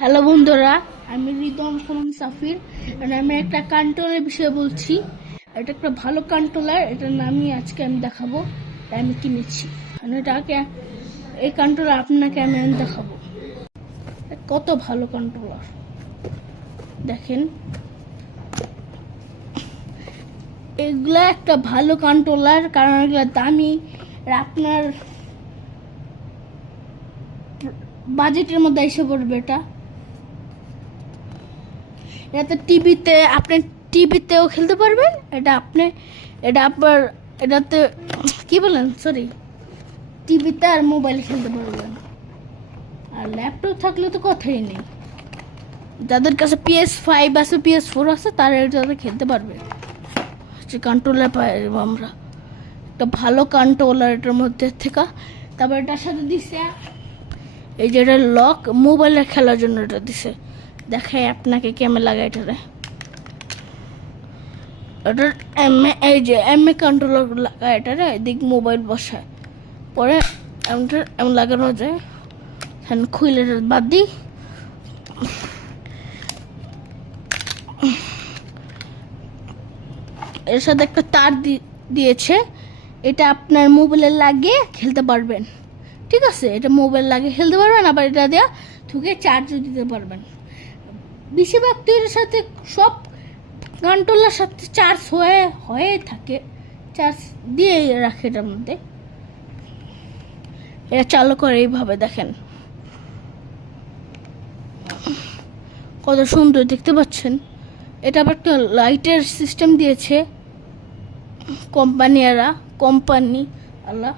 Hello বন্ধুরা, আমি rhythm সালাম সাফির। আমি একটা কন্ট্রোলার বিষয়ে বলছি। এটা একটা ভালো কন্ট্রোলার, এটার নামই আজকে আমি দেখাবো। আমি কিনেছি এই কন্ট্রোলার আপনাকে আমি দেখাবো কত ভালো কন্ট্রোলার। দেখেন, এগুলা একটা ভালো কন্ট্রোলার, কারণ এগুলা দামি। আপনার বাজেটের মধ্যে এসে পড়বে এটাতে টিভিতেও খেলতে পারবেন। এটা আপনার এটাতে কি বলেন, সরি, টিভিতে আর মোবাইল খেলতে পারবেন। আর ল্যাপটপ থাকলে তো কথাই নেই। যাদের কাছে PS5 আছে, PS4 আছে, তারা এটাতে খেলতে পারবে। যে কন্ট্রোলার পাই আমরা, একটা ভালো কন্ট্রোলার এটার মধ্যে থেকে। তারপর এটার সাথে দিছে এই যে এটা লক, মোবাইলে খেলার জন্য এটা দিছে। দেখাই আপনাকে কেমন লাগে এটারে। এটার এই যে কন্ট্রোলার লাগা, এটারে এদিক মোবাইল বসায়, পরে এমন লাগানো যায়। খুলে বাদ দিই। এর সাথে একটা তার দিয়েছে, এটা আপনার মোবাইলে লাগিয়ে খেলতে পারবেন। ঠিক আছে, এটা মোবাইল লাগিয়ে খেলতে পারবেন, আবার এটা দিয়ে ঢুকে চার্জও দিতে পারবেন। বেশিরভাগ এর সাথে সব কন্ট্রোলার সাথে চার্জ হয়ে থাকে, চার্জ দিয়ে রাখে এটার মধ্যে। এটা চালু করে এইভাবে, দেখেন কত সুন্দর দেখতে পাচ্ছেন। এটা আবার একটা লাইটের সিস্টেম দিয়েছে কোম্পানি আল্লাহ।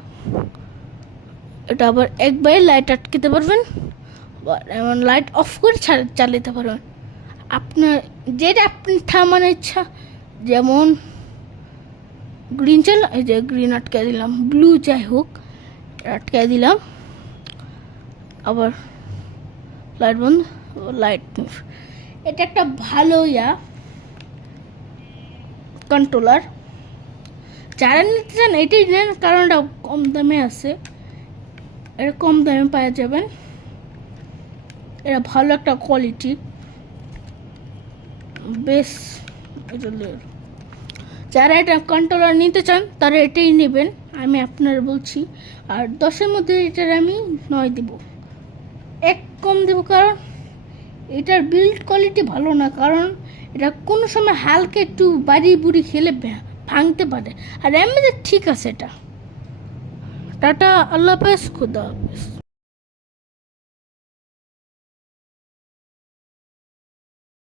এটা আবার একবারে লাইট আটকাতে পারবেন, এমন লাইট অফ করে চালাতে পারবেন। আপনার যেটা আপনি থামানোর ইচ্ছা, যেমন গ্রিন এই যে গ্রিন আটকে দিলাম, ব্লু যাই হোক আটকে দিলাম, আবার লাইট বন্ধ, লাইট। এটা একটা ভালো কন্ট্রোলার। যারা নিতে চান এটাই নেন, কারণ এটা কম দামে আছে। এটা কম দামে পাওয়া যাবেন। এটা ভালো একটা কোয়ালিটি, বেশ। যারা এটা কন্ট্রোলার নিতে চান তারা এটাই নেবেন, আমি আপনারা বলছি। আর 10-এর মধ্যে এটার আমি 9 দেব, এক কম দেব, কারণ এটার বিল্ড কোয়ালিটি ভালো না। কারণ এটা কোনো সময় হালকা একটু বাড়ি বুড়ি খেলে ভাঙতে পারে। আর এমনিতে ঠিক আছে এটা। টাটা, আল্লাহ হাফেজ, খুদা হাফেজ।